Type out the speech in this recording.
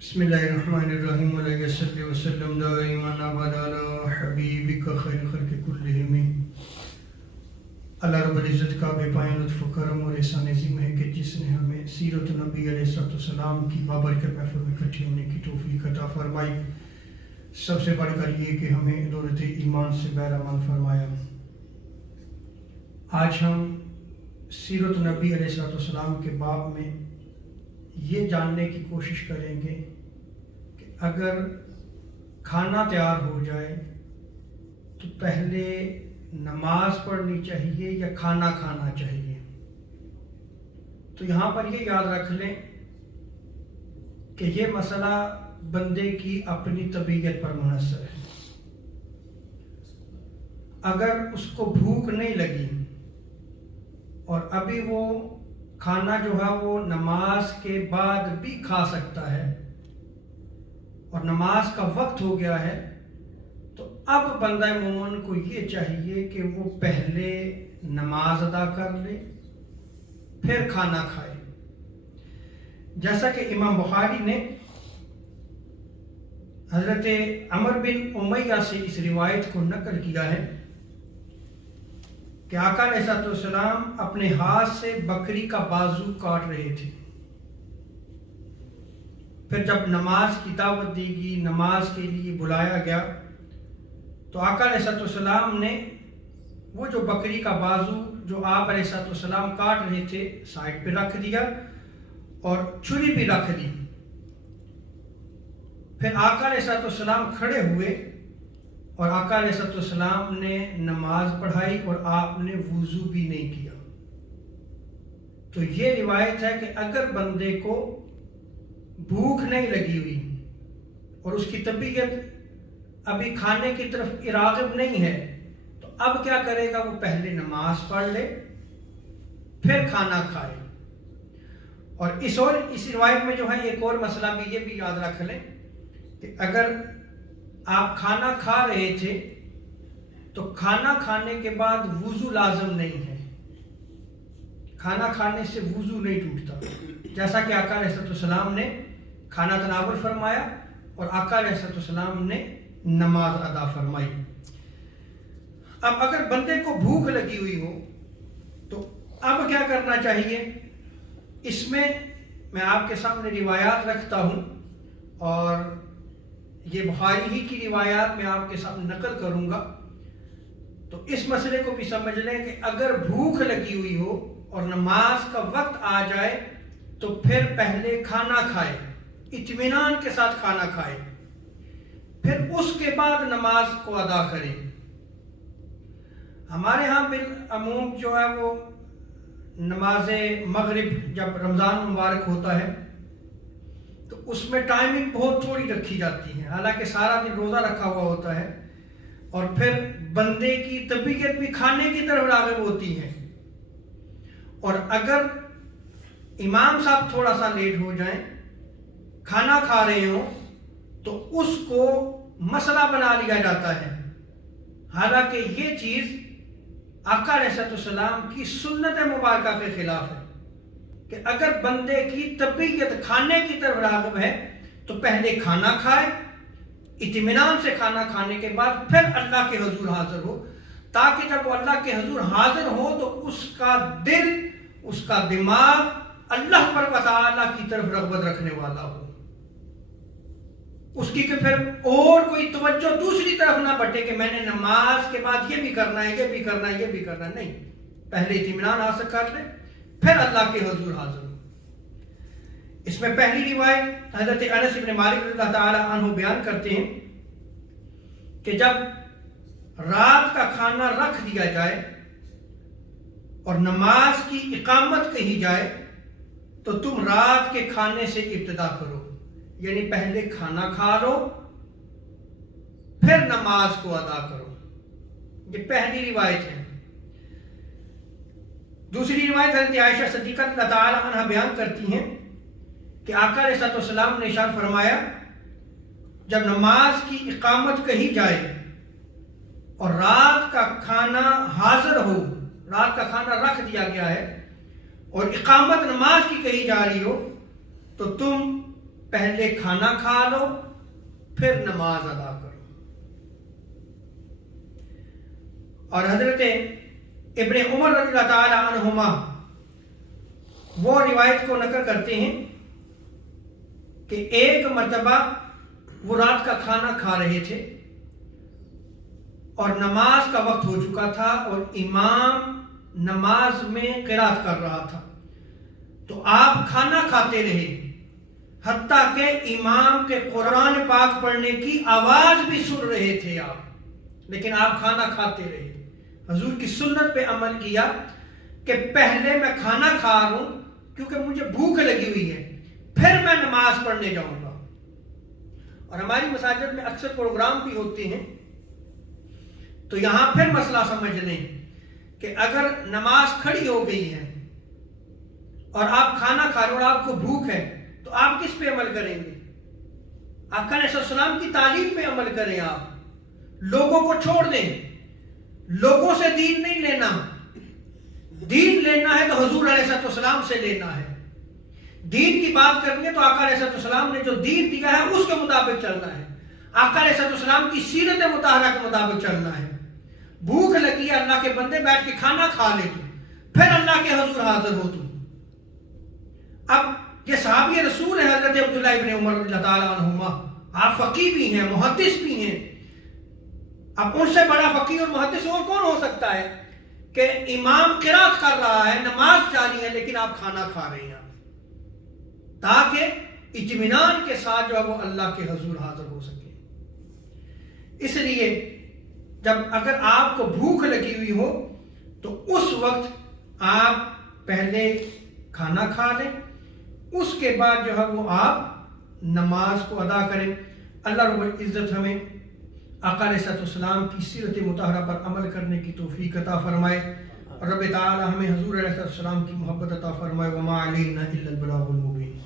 بسم اللہ الرحمن الرحیم علیہ صلی وسلم دائما ابدا علی حبیبک خیر خلق کلہم۔ اللہ رب العزت کا بے پایان لطف و کرم اور احسان عظیم ہے کہ جس نے ہمیں سیرت نبی علیہ السلام کی بابرکت محفل میں اکٹھے ہونے کی توفیق عطا فرمائی، سب سے بڑھ کر یہ کہ ہمیں دولت ایمان سے بہرمند فرمایا۔ آج ہم سیرت نبی علیہ السلام کے باب میں یہ جاننے کی کوشش کریں گے کہ اگر کھانا تیار ہو جائے تو پہلے نماز پڑھنی چاہیے یا کھانا کھانا چاہیے۔ تو یہاں پر یہ یاد رکھ لیں کہ یہ مسئلہ بندے کی اپنی طبیعت پر منحصر ہے۔ اگر اس کو بھوک نہیں لگی اور ابھی وہ کھانا جو ہے وہ نماز کے بعد بھی کھا سکتا ہے اور نماز کا وقت ہو گیا ہے، تو اب بندہ مومن کو یہ چاہیے کہ وہ پہلے نماز ادا کر لے پھر کھانا کھائے۔ جیسا کہ امام بخاری نے حضرت عمر بن امیہ سے اس روایت کو نقل کیا ہے کہ آقا علیہ السلام اپنے ہاتھ سے بکری کا بازو کاٹ رہے تھے۔ پھر جب نماز کی دعوت دی گئی، نماز کے لیے بلایا گیا، تو آقا علیہ السلام نے وہ جو بکری کا بازو جو آپ علیہ السلام کاٹ رہے تھے سائڈ پہ رکھ دیا اور چھری بھی رکھ دی۔ پھر آقا علیہ السلام کھڑے ہوئے اور آقا علیہ السلام نے نماز پڑھائی اور آپ نے وضو بھی نہیں کیا۔ تو یہ روایت ہے کہ اگر بندے کو بھوک نہیں لگی ہوئی اور اس کی طبیعت ابھی کھانے کی طرف راغب نہیں ہے، تو اب کیا کرے گا؟ وہ پہلے نماز پڑھ لے پھر کھانا کھائے۔ اور اس روایت میں جو ہے ایک اور مسئلہ بھی یہ بھی یاد رکھ لیں کہ اگر آپ کھانا کھا رہے تھے تو کھانا کھانے کے بعد وضو لازم نہیں ہے، کھانا کھانے سے وضو نہیں ٹوٹتا، جیسا کہ آقا علیہ السلام نے کھانا تناول فرمایا اور آقا علیہ السلام نے نماز ادا فرمائی۔ اب اگر بندے کو بھوک لگی ہوئی ہو تو اب کیا کرنا چاہیے؟ اس میں آپ کے سامنے روایات رکھتا ہوں اور یہ بخاری ہی کی روایات میں آپ کے سامنے نقل کروں گا، تو اس مسئلے کو بھی سمجھ لیں کہ اگر بھوک لگی ہوئی ہو اور نماز کا وقت آ جائے تو پھر پہلے کھانا کھائے، اطمینان کے ساتھ کھانا کھائے، پھر اس کے بعد نماز کو ادا کرے۔ ہمارے ہاں بالعموم جو ہے وہ نماز مغرب جب رمضان مبارک ہوتا ہے تو اس میں ٹائمنگ بہت تھوڑی رکھی جاتی ہے، حالانکہ سارا دن روزہ رکھا ہوا ہوتا ہے اور پھر بندے کی طبیعت بھی کھانے کی طرف راغب ہوتی ہے، اور اگر امام صاحب تھوڑا سا لیٹ ہو جائیں، کھانا کھا رہے ہوں، تو اس کو مسئلہ بنا لیا جاتا ہے، حالانکہ یہ چیز آقا علیہ السلام کی سنت مبارکہ کے خلاف ہے کہ اگر بندے کی طبیعت کھانے کی طرف راغب ہے تو پہلے کھانا کھائے، اطمینان سے کھانا کھانے کے بعد پھر اللہ کے حضور حاضر ہو، تاکہ جب وہ اللہ کے حضور حاضر ہو تو اس کا دل، اس کا دماغ اللہ پر تعالیٰ کی طرف رغبت رکھنے والا ہو، اس کی کہ پھر اور کوئی توجہ دوسری طرف نہ بٹے کہ میں نے نماز کے بعد یہ بھی کرنا ہے، یہ بھی کرنا ہے، یہ بھی کرنا ہے، نہیں، پہلے اطمینان حاصل کر لے پھر اللہ کے حضور حاضر ہو۔ اس میں پہلی روایت حضرت انس بن مالک رضی اللہ تعالی عنہ بیان کرتے ہیں کہ جب رات کا کھانا رکھ دیا جائے اور نماز کی اقامت کہی جائے تو تم رات کے کھانے سے ابتدا کرو، یعنی پہلے کھانا کھا لو پھر نماز کو ادا کرو۔ یہ پہلی روایت ہے۔ دوسری روایت حضرت عائشہ صدیقہ رضی اللہ تعالی عنہ بیان کرتی ہیں کہ آقا علیہ السلام نے ارشاد فرمایا، جب نماز کی اقامت کہی جائے اور رات کا کھانا حاضر ہو، رات کا کھانا رکھ دیا گیا ہے اور اقامت نماز کی کہی جا رہی ہو، تو تم پہلے کھانا کھا لو پھر نماز ادا کرو. اور حضرت ابن عمر رضی اللہ تعالی عنہما وہ روایت کو نقل کرتے ہیں کہ ایک مرتبہ وہ رات کا کھانا کھا رہے تھے اور نماز کا وقت ہو چکا تھا اور امام نماز میں قرات کر رہا تھا. تو آپ کھانا کھاتے رہے حتیٰ کہ امام کے قرآن پاک پڑھنے کی آواز بھی سن رہے تھے آپ, لیکن آپ کھانا کھاتے رہے. حضور کی سنت پہ عمل کیا کہ پہلے میں کھانا کھا رہا ہوں کیونکہ مجھے بھوک لگی ہوئی ہے, پھر میں نماز پڑھنے جاؤں گا. اور ہماری مساجد میں اکثر پروگرام بھی ہوتے ہیں, تو یہاں پھر مسئلہ سمجھ لیں کہ اگر نماز کھڑی ہو گئی ہے اور آپ کھانا کھا رہے اور آپ کو بھوک ہے تو آپ کس پہ عمل کریں گے؟ آقا علیہ السلام کی تعلیم پہ عمل کریں. آپ لوگوں کو چھوڑ دیں, لوگوں سے دین نہیں لینا. دین لینا ہے تو حضور علیہ السلام سے لینا ہے. دین کی بات کرنی ہے تو آقا علیہ السلام نے جو دین دیا ہے اس کے مطابق چلنا ہے. آقا علیہ السلام کی سیرت مطہرہ کے مطابق چلنا ہے. بھوک لگی ہے, اللہ کے بندے بیٹھ کے کھانا کھا لے تو پھر اللہ کے حضور حاضر ہو تو. اب یہ صحابی رسول ہے حضرت عبداللہ ابن عمر رضی اللہ تعالیٰ عنہما, آپ فقیہ بھی ہیں, محدث بھی ہیں. اب ان سے بڑا فقیہ اور محدث اور کون ہو سکتا ہے کہ امام قرات کر رہا ہے, نماز جاری ہے, لیکن آپ کھانا کھا رہے ہیں, تاکہ اطمینان کے ساتھ جو ہے وہ اللہ کے حضور حاضر ہو سکے. اس لیے جب اگر آپ کو بھوک لگی ہوئی ہو تو اس وقت آپ پہلے کھانا کھا لیں, اس کے بعد جو ہے وہ آپ نماز کو ادا کریں. اللہ رب العزت ہمیں آقا علیہ السلام کی سیرت مطہرہ پر عمل کرنے کی توفیق عطا فرمائے, اور رب تعالی ہمیں حضور علیہ السلام کی محبت عطا فرمائے. وما علینا الا البلاغ المبین.